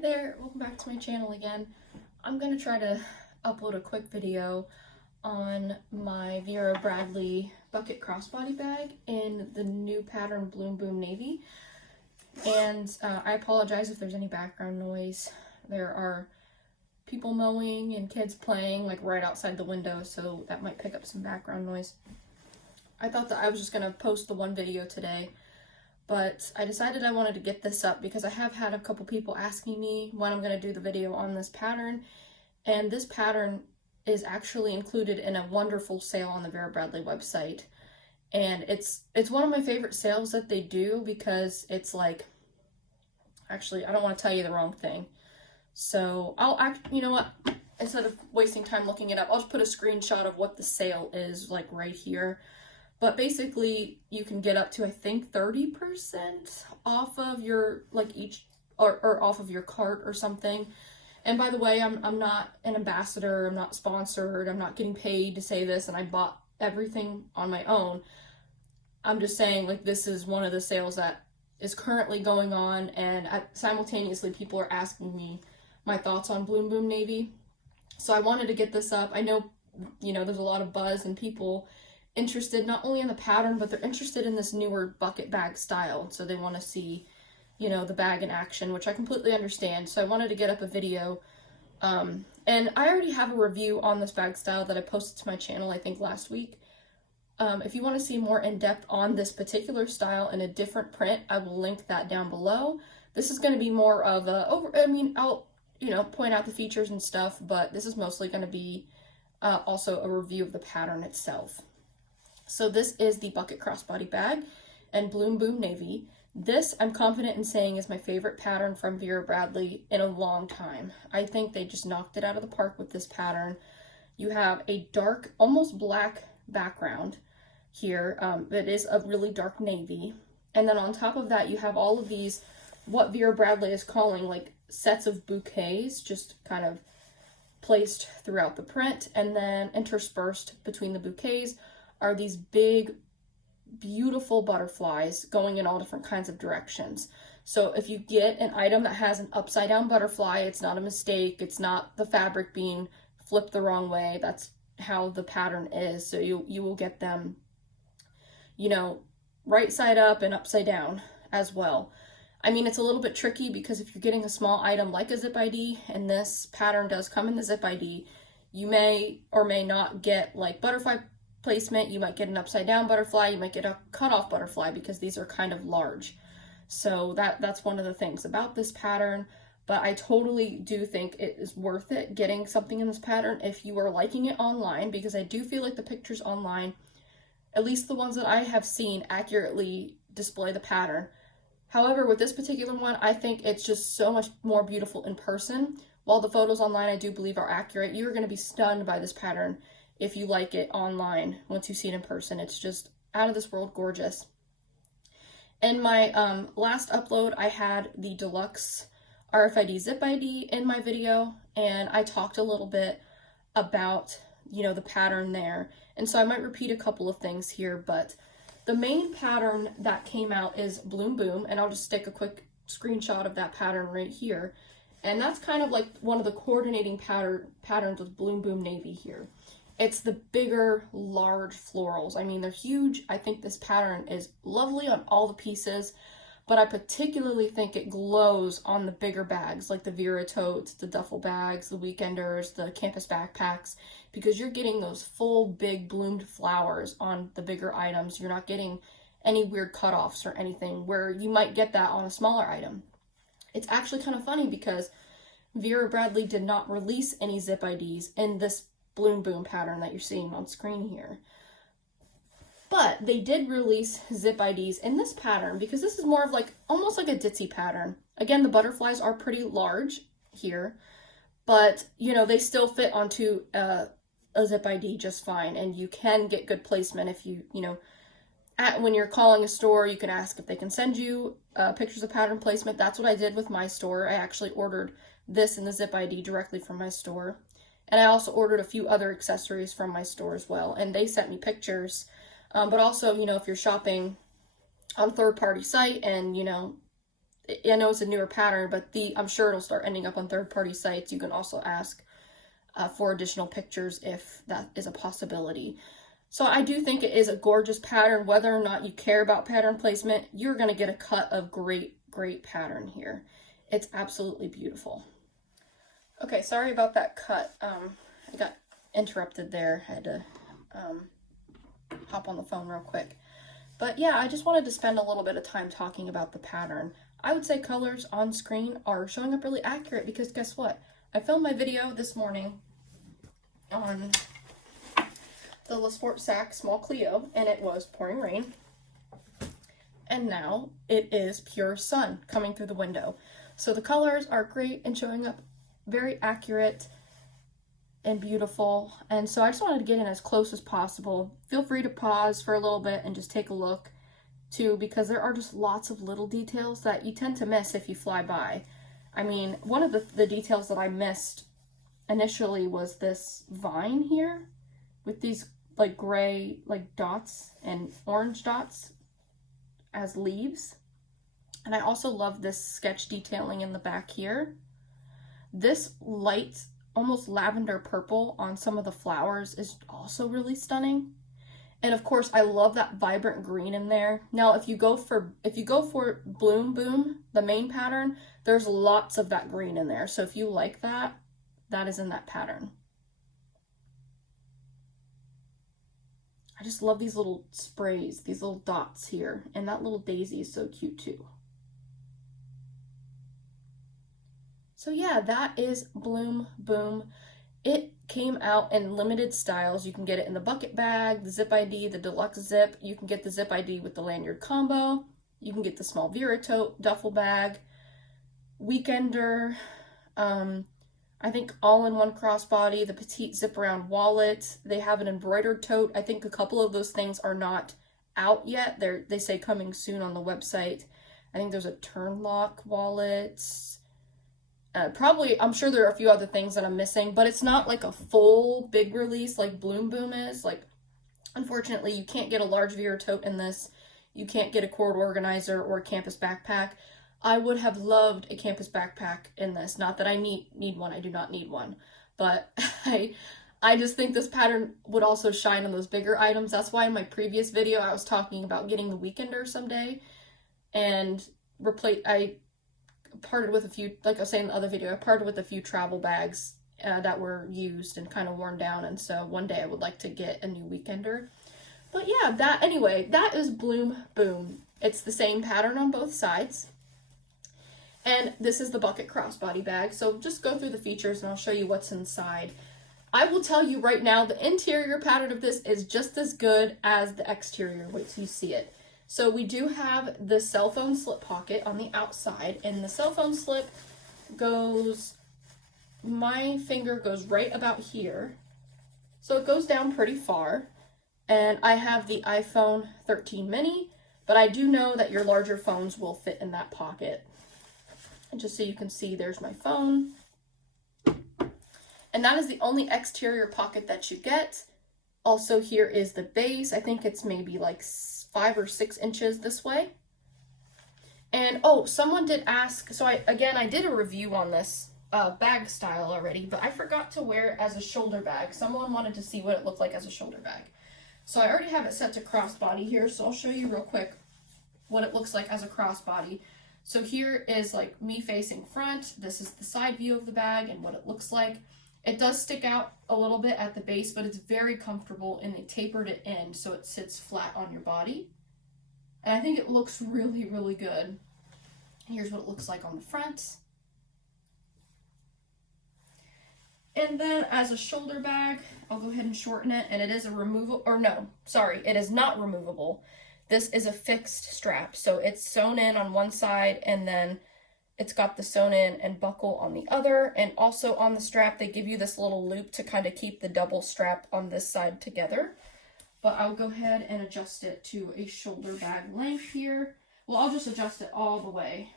there, welcome back to my channel again. I'm going to try to upload a quick video on my Vera Bradley bucket crossbody bag in the new pattern Bloom Boom Navy. And I apologize if there's any background noise. There are people mowing and kids playing like right outside the window, so that might pick up some background noise. I thought that I was just going to post the one video today, but I decided I wanted to get this up because I have had a couple people asking me when I'm going to do the video on this pattern, and this pattern is actually included in a wonderful sale on the Vera Bradley website. And it's one of my favorite sales that they do because it's like, actually, I don't want to tell you the wrong thing. So you know what, instead of wasting time looking it up, I'll just put a screenshot of what the sale is like right here. But basically, you can get up to, I think, 30% off of your, like each, or off of your cart or something. And by the way, I'm not an ambassador, I'm not sponsored, I'm not getting paid to say this, and I bought everything on my own. I'm just saying, like, this is one of the sales that is currently going on, and simultaneously people are asking me my thoughts on Bloom Boom Navy. So I wanted to get this up. I know, you know, there's a lot of buzz and people interested not only in the pattern, but they're interested in this newer bucket bag style. So they want to see, you know, the bag in action, which I completely understand. So I wanted to get up a video. And I already have a review on this bag style that I posted to my channel, I think last week. If you want to see more in depth on this particular style in a different print, I will link that down below. This is going to be more of a, I'll, you know, point out the features and stuff, but this is mostly going to be also a review of the pattern itself. So this is the bucket crossbody bag and Bloom Boom Navy. This, I'm confident in saying, is my favorite pattern from Vera Bradley in a long time. I think they just knocked it out of the park with this pattern. You have a dark, almost black background here that is a really dark navy. And then on top of that, you have all of these, what Vera Bradley is calling like sets of bouquets, just kind of placed throughout the print. And then interspersed between the bouquets are these big, beautiful butterflies going in all different kinds of directions. So if you get an item that has an upside down butterfly, it's not a mistake. It's not the fabric being flipped the wrong way. That's how the pattern is. So you will get them, you know, right side up and upside down as well. I mean, it's a little bit tricky because if you're getting a small item like a zip ID, and this pattern does come in the zip ID, you may or may not get like butterfly placement. You might get an upside down butterfly, you might get a cutoff butterfly because these are kind of large. So that's one of the things about this pattern, but I totally do think it is worth it getting something in this pattern if you are liking it online, because I do feel like the pictures online, at least the ones that I have seen, accurately display the pattern. However, with this particular one, I think it's just so much more beautiful in person. While the photos online I do believe are accurate, you're going to be stunned by this pattern if you like it online. Once you see it in person, it's just out of this world gorgeous. In my last upload, I had the Deluxe RFID zip ID in my video, and I talked a little bit about, you know, the pattern there. And so I might repeat a couple of things here, but the main pattern that came out is Bloom Boom, and I'll just stick a quick screenshot of that pattern right here. And that's kind of like one of the coordinating patterns with Bloom Boom Navy here. It's the bigger, large florals. I mean, they're huge. I think this pattern is lovely on all the pieces, but I particularly think it glows on the bigger bags, like the Vera totes, the duffel bags, the weekenders, the campus backpacks, because you're getting those full, big, bloomed flowers on the bigger items. You're not getting any weird cutoffs or anything where you might get that on a smaller item. It's actually kind of funny because Vera Bradley did not release any zip IDs in this Bloom Boom pattern that you're seeing on screen here. But they did release zip IDs in this pattern because this is more of like, almost like a ditzy pattern. Again, the butterflies are pretty large here, but you know, they still fit onto a zip ID just fine, and you can get good placement if you know, when you're calling a store, you can ask if they can send you pictures of pattern placement. That's what I did with my store. I actually ordered this in the zip ID directly from my store. And I also ordered a few other accessories from my store as well, and they sent me pictures. But also, you know, if you're shopping on a third-party site and, you know, I know it's a newer pattern, but I'm sure it'll start ending up on third-party sites. You can also ask for additional pictures if that is a possibility. So I do think it is a gorgeous pattern. Whether or not you care about pattern placement, you're going to get a cut of great pattern here. It's absolutely beautiful. Okay, sorry about that cut. I got interrupted there. I had to hop on the phone real quick. But yeah, I just wanted to spend a little bit of time talking about the pattern. I would say colors on screen are showing up really accurate because guess what? I filmed my video this morning on the Le Sport Sac Small Clio, and it was pouring rain. And now it is pure sun coming through the window. So the colors are great and showing up very accurate and beautiful. And so I just wanted to get in as close as possible. Feel free to pause for a little bit and just take a look too, because there are just lots of little details that you tend to miss if you fly by. I mean, one of the details that I missed initially was this vine here with these like gray like dots and orange dots as leaves. And I also love this sketch detailing in the back here. This light, almost lavender purple on some of the flowers is also really stunning. And of course, I love that vibrant green in there. Now, if you go for Bloom Boom, the main pattern, there's lots of that green in there. So if you like that, that is in that pattern. I just love these little sprays, these little dots here. And that little daisy is so cute too. So yeah, that is Bloom Boom. It came out in limited styles. You can get it in the bucket bag, the zip ID, the deluxe zip. You can get the zip ID with the lanyard combo. You can get the small Vera tote, duffel bag, weekender, I think all-in-one crossbody, the petite zip-around wallet. They have an embroidered tote. I think a couple of those things are not out yet. They say coming soon on the website. I think there's a turn lock wallet. Probably, I'm sure there are a few other things that I'm missing, but it's not like a full big release like Bloom Boom is. Like, unfortunately, you can't get a large Vera tote in this. You can't get a cord organizer or a campus backpack. I would have loved a campus backpack in this. Not that I need one. I do not need one. But I just think this pattern would also shine on those bigger items. That's why in my previous video I was talking about getting the weekender someday. And I parted with a few, like I was saying in the other video, I parted with a few travel bags that were used and kind of worn down. And so one day I would like to get a new weekender. But yeah, that is Bloom Boom. It's the same pattern on both sides. And this is the bucket crossbody bag. So just go through the features and I'll show you what's inside. I will tell you right now, the interior pattern of this is just as good as the exterior. Wait till you see it. So we do have the cell phone slip pocket on the outside, and the cell phone slip goes, my finger goes right about here. So it goes down pretty far. And I have the iPhone 13 mini, but I do know that your larger phones will fit in that pocket. And just so you can see, there's my phone. And that is the only exterior pocket that you get. Also, here is the base. I think it's maybe like 5 or 6 inches this way. And oh, someone did ask, so I did a review on this bag style already, but I forgot to wear it as a shoulder bag. Someone wanted to see what it looked like as a shoulder bag. So I already have it set to crossbody here, so I'll show you real quick what it looks like as a crossbody. So here is like me facing front. This is the side view of the bag and what it looks like. It does stick out a little bit at the base, but it's very comfortable, and they tapered it in so it sits flat on your body. And I think it looks really, really good. Here's what it looks like on the front. And then as a shoulder bag, I'll go ahead and shorten it, and it is a removable, or no, sorry, it is not removable. This is a fixed strap, so it's sewn in on one side, and then it's got the sewn in and buckle on the other. And also on the strap, they give you this little loop to kind of keep the double strap on this side together. But I'll go ahead and adjust it to a shoulder bag length here. Well, I'll just adjust it all the way.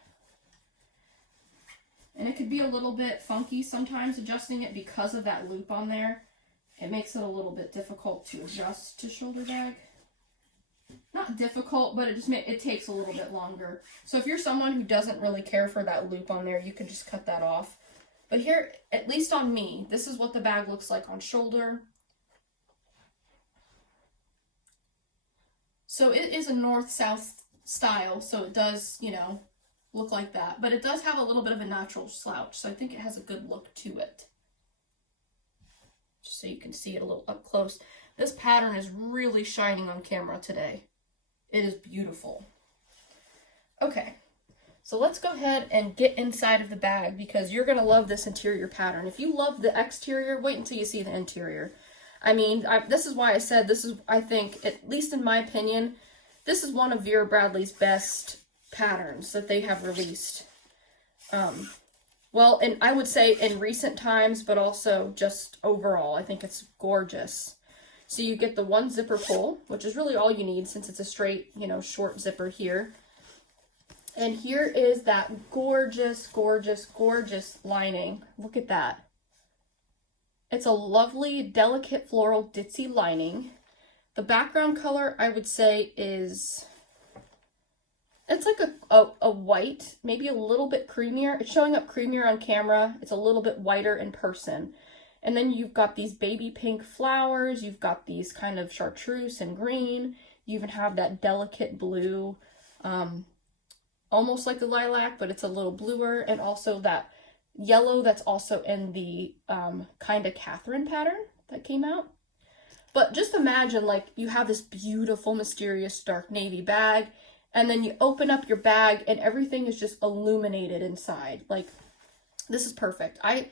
And it could be a little bit funky sometimes adjusting it because of that loop on there. It makes it a little bit difficult to adjust to shoulder bag. not difficult, but it takes a little bit longer. So if you're someone who doesn't really care for that loop on there, you can just cut that off. But here, at least on me, this is what the bag looks like on shoulder. So it is a north-south style, so it does, you know, look like that. But it does have a little bit of a natural slouch, so I think it has a good look to it. Just so you can see it a little up close. This pattern is really shining on camera today. It is beautiful. Okay, so let's go ahead and get inside of the bag because you're going to love this interior pattern. If you love the exterior, wait until you see the interior. I mean, this is why I said this is, I think, at least in my opinion, this is one of Vera Bradley's best patterns that they have released. Well, and I would say in recent times, but also just overall, I think it's gorgeous. So you get the one zipper pull, which is really all you need since it's a straight, you know, short zipper here. And here is that gorgeous, gorgeous, gorgeous lining. Look at that. It's a lovely, delicate floral ditzy lining. The background color, I would say, is... It's like a white, maybe a little bit creamier. It's showing up creamier on camera. It's a little bit whiter in person. And then you've got these baby pink flowers. You've got these kind of chartreuse and green. You even have that delicate blue, almost like a lilac, but it's a little bluer. And also that yellow that's also in the kind of Catherine pattern that came out. But just imagine, like, you have this beautiful, mysterious dark navy bag. And then you open up your bag and everything is just illuminated inside. Like, this is perfect. I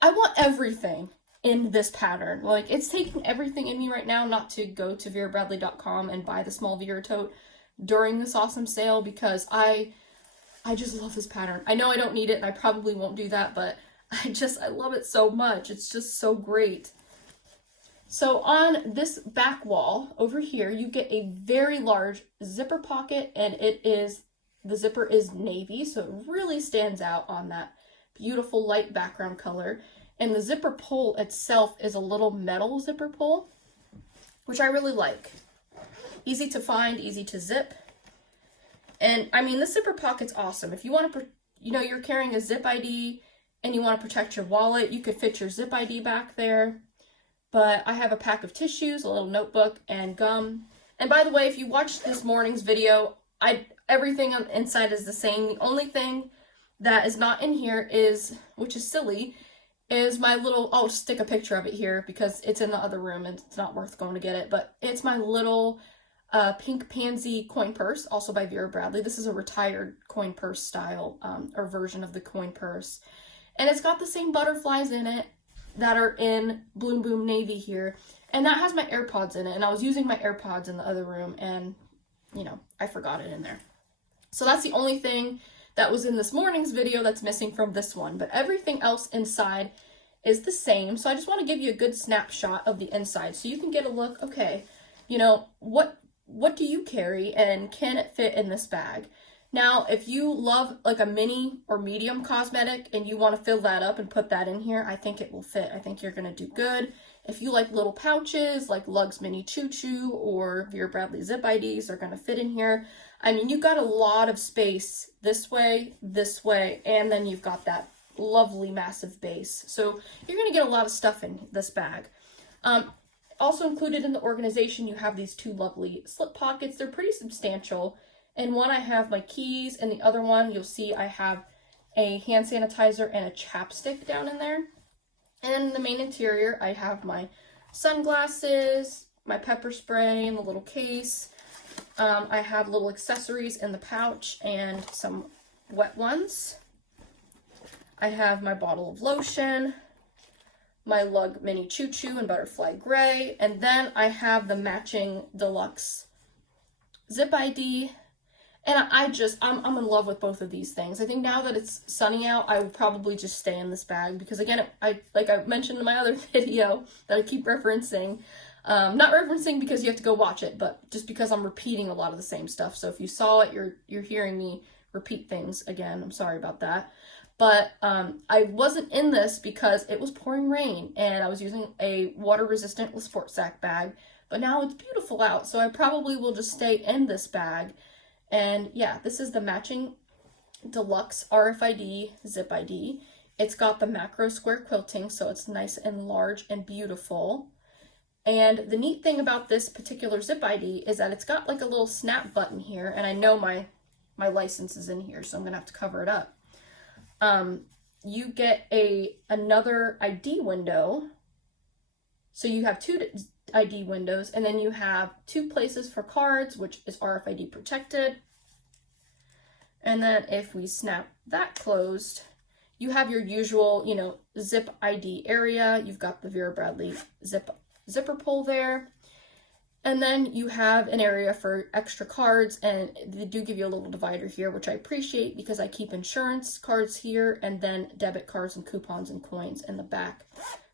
want everything in this pattern. Like, it's taking everything in me right now not to go to verabradley.com and buy the small Vera tote during this awesome sale because I just love this pattern. I know I don't need it and I probably won't do that, but I love it so much. It's just so great. So on this back wall over here, you get a very large zipper pocket, and the zipper is navy, so it really stands out on that beautiful light background color. And the zipper pull itself is a little metal zipper pull, which I really like. Easy to find, easy to zip. And I mean, the zipper pocket's awesome. If you want to, you know, you're carrying a zip ID and you want to protect your wallet, you could fit your zip ID back there. But I have a pack of tissues, a little notebook, and gum. And by the way, if you watched this morning's video, everything on the inside is the same. The only thing that is not in here is, which is silly, is my little, I'll stick a picture of it here because it's in the other room and it's not worth going to get it, but it's my little pink pansy coin purse, also by Vera Bradley. This is a retired coin purse style, or version of the coin purse. And it's got the same butterflies in it that are in Bloom Boom Navy here. And that has my AirPods in it. And I was using my AirPods in the other room and, you know, I forgot it in there. So that's the only thing that was in this morning's video that's missing from this one. But everything else inside is the same. So I just want to give you a good snapshot of the inside so you can get a look, okay, you know, what do you carry and can it fit in this bag? Now, if you love like a mini or medium cosmetic and you want to fill that up and put that in here, I think it will fit. I think you're going to do good. If you like little pouches like Lugs Mini Choo Choo or Vera Bradley Zip IDs are going to fit in here. I mean, you've got a lot of space this way, and then you've got that lovely massive base. So you're going to get a lot of stuff in this bag. Also included in the organization, you have these two lovely slip pockets. They're pretty substantial. In one, I have my keys, and the other one, you'll see I have a hand sanitizer and a chapstick down in there. And in the main interior, I have my sunglasses, my pepper spray in the little case. I have little accessories in the pouch and some wet ones. I have my bottle of lotion, my Lug Mini Choo Choo in Butterfly Gray, and then I have the matching Deluxe Zip ID. And I'm in love with both of these things. I think now that it's sunny out, I would probably just stay in this bag because, again, like I mentioned in my other video that I keep referencing, not referencing because you have to go watch it, but just because I'm repeating a lot of the same stuff. So if you saw it, you're hearing me repeat things again. I'm sorry about that. But I wasn't in this because it was pouring rain and I was using a water-resistant sport sack bag. but now it's beautiful out, so I probably will just stay in this bag. And yeah, this is the matching Deluxe RFID zip ID. It's got the macro square quilting, so it's nice and large and beautiful. And the neat thing about this particular zip ID is that it's got like a little snap button here, and I know my license is in here, so I'm gonna have to cover it up. You get another ID window. So you have two ID windows, and then you have two places for cards, which is RFID protected. And then if we snap that closed, you have your usual, you know, zip ID area. You've got the Vera Bradley zipper pull there. And then you have an area for extra cards, and they do give you a little divider here, which I appreciate because I keep insurance cards here and then debit cards and coupons and coins in the back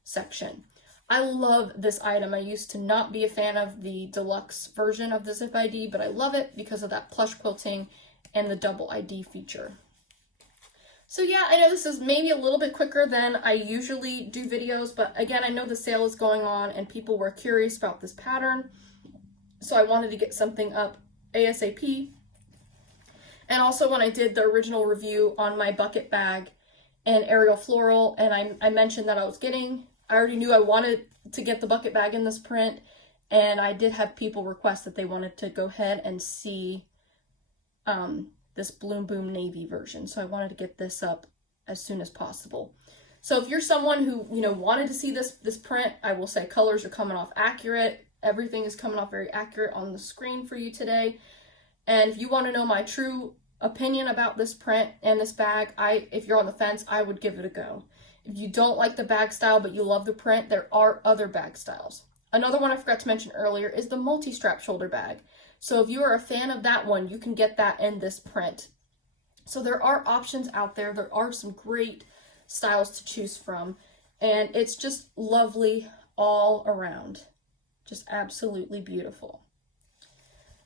section. I love this item. I used to not be a fan of the deluxe version of the zip ID, but I love it because of that plush quilting and the double ID feature. So yeah, I know this is maybe a little bit quicker than I usually do videos, but again, I know the sale is going on and people were curious about this pattern. So I wanted to get something up ASAP. And also when I did the original review on my bucket bag and aerial floral, and I mentioned that I already knew I wanted to get the bucket bag in this print, and I did have people request that they wanted to go ahead and see this Bloom Boom Navy version. So I wanted to get this up as soon as possible. So if you're someone who, you know, wanted to see this print, I will say colors are coming off accurate. Everything is coming off very accurate on the screen for you today. And if you want to know my true opinion about this print and this bag, if you're on the fence, I would give it a go. If you don't like the bag style but you love the print, there are other bag styles. Another one I forgot to mention earlier is the multi-strap shoulder bag. So if you are a fan of that one, you can get that in this print. So there are options out there. There are some great styles to choose from, and it's just lovely all around. Just absolutely beautiful.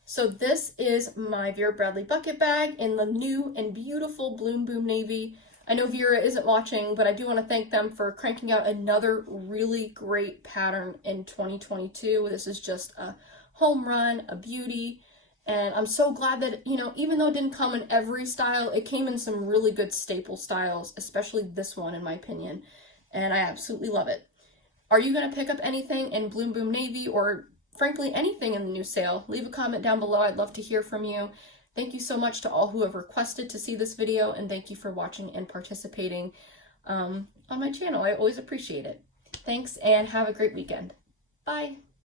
So this is my Vera Bradley bucket bag in the new and beautiful Bloom Boom Navy. I know Vera isn't watching, but I do want to thank them for cranking out another really great pattern in 2022. This is just a home run, a beauty. And I'm so glad that, you know, even though it didn't come in every style, it came in some really good staple styles, especially this one in my opinion. And I absolutely love it. Are you going to pick up anything in Bloom Boom Navy, or frankly anything in the new sale? Leave a comment down below. I'd love to hear from you. Thank you so much to all who have requested to see this video, and thank you for watching and participating on my channel. I always appreciate it. Thanks, and have a great weekend. Bye.